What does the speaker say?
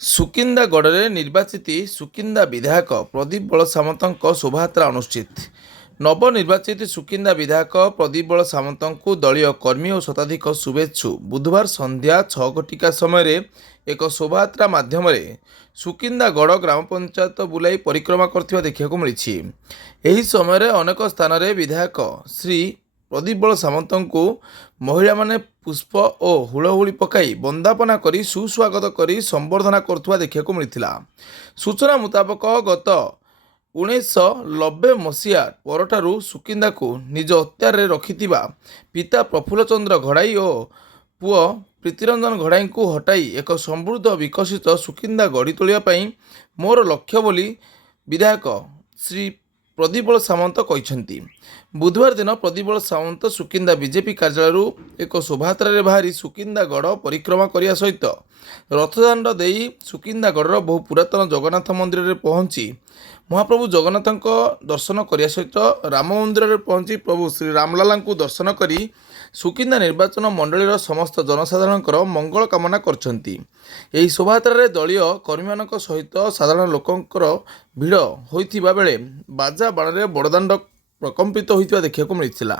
ସୁକିନ୍ଦାଗଡ଼ରେ ନିର୍ବାଚିତ ସୁକିନ୍ଦା ବିଧାୟକ ପ୍ରଦୀପ ବଳ ସାମନ୍ତଙ୍କ ଶୋଭାଯାତ୍ରା ଅନୁଷ୍ଠିତ। ନବନିର୍ବାଚିତ ସୁକିନ୍ଦା ବିଧାୟକ ପ୍ରଦୀପ ବଳ ସାମନ୍ତଙ୍କୁ ଦଳୀୟ କର୍ମୀ ଓ ଶତାଧିକ ଶୁଭେଚ୍ଛୁ ବୁଧବାର ସନ୍ଧ୍ୟା 6 ସମୟରେ ଏକ ଶୋଭାଯାତ୍ରା ମାଧ୍ୟମରେ ସୁକିନ୍ଦାଗଡ଼ ଗ୍ରାମ ପଞ୍ଚାୟତ ବୁଲାଇ ପରିକ୍ରମା କରୁଥିବା ଦେଖିବାକୁ ମିଳିଛି। ଏହି ସମୟରେ ଅନେକ ସ୍ଥାନରେ ବିଧାୟକ ଶ୍ରୀ ପ୍ରଦୀପ ବଳ ସାମନ୍ତଙ୍କୁ ମହିଳାମାନେ ପୁଷ୍ପ ଓ ହୁଳହୁଳି ପକାଇ ବନ୍ଦାପନା କରି ସୁସ୍ୱାଗତ କରି ସମ୍ବର୍ଦ୍ଧନା କରୁଥିବା ଦେଖିବାକୁ ମିଳିଥିଲା। ସୂଚନା ମୁତାବକ ଗତ 1990 ମସିହା ପରଠାରୁ ସୁକିନ୍ଦାକୁ ନିଜ ଅକ୍ତିଆରରେ ରଖିଥିବା ପିତା ପ୍ରଫୁଲ୍ଲ ଚନ୍ଦ୍ର ଘଡ଼ାଇ ଓ ପୁଅ ପ୍ରୀତିରଞ୍ଜନ ଘଡ଼ାଇଙ୍କୁ ହଟାଇ ଏକ ସମୃଦ୍ଧ ବିକଶିତ ସୁକିନ୍ଦା ଗଢ଼ି ତୋଳିବା ପାଇଁ ମୋର ଲକ୍ଷ୍ୟ ବୋଲି ବିଧାୟକ ଶ୍ରୀ ପ୍ରଦୀପ ବଳ ସାମନ୍ତ କହିଛନ୍ତି। ବୁଧବାର ଦିନ ପ୍ରଦୀପ ବଳ ସାମନ୍ତ ସୁକିନ୍ଦା ବିଜେପି କାର୍ଯ୍ୟାଳୟରୁ ଏକ ଶୋଭାଯାତ୍ରାରେ ବାହାରି ସୁକିନ୍ଦାଗଡ଼ ପରିକ୍ରମା କରିବା ସହିତ ରଥଦାଣ୍ଡ ଦେଇ ସୁକିନ୍ଦାଗଡ଼ର ବହୁ ପୁରାତନ ଜଗନ୍ନାଥ ମନ୍ଦିରରେ ପହଞ୍ଚି ମହାପ୍ରଭୁ ଜଗନ୍ନାଥଙ୍କ ଦର୍ଶନ କରିବା ସହିତ ରାମ ମନ୍ଦିରରେ ପହଞ୍ଚି ପ୍ରଭୁ ଶ୍ରୀ ରାମଲାଲାଙ୍କୁ ଦର୍ଶନ କରି ସୁକିନ୍ଦା ନିର୍ବାଚନ ମଣ୍ଡଳୀର ସମସ୍ତ ଜନସାଧାରଣଙ୍କର ମଙ୍ଗଳ କାମନା କରିଛନ୍ତି। ଏହି ଶୋଭାଯାତ୍ରାରେ ଦଳୀୟ କର୍ମୀମାନଙ୍କ ସହିତ ସାଧାରଣ ଲୋକଙ୍କର ଭିଡ଼ ହୋଇଥିବା ବେଳେ ବାଜା ବାଣରେ ବଡ଼ଦାଣ୍ଡ ପ୍ରକମ୍ପିତ ହୋଇଥିବା ଦେଖିବାକୁ ମିଳିଥିଲା।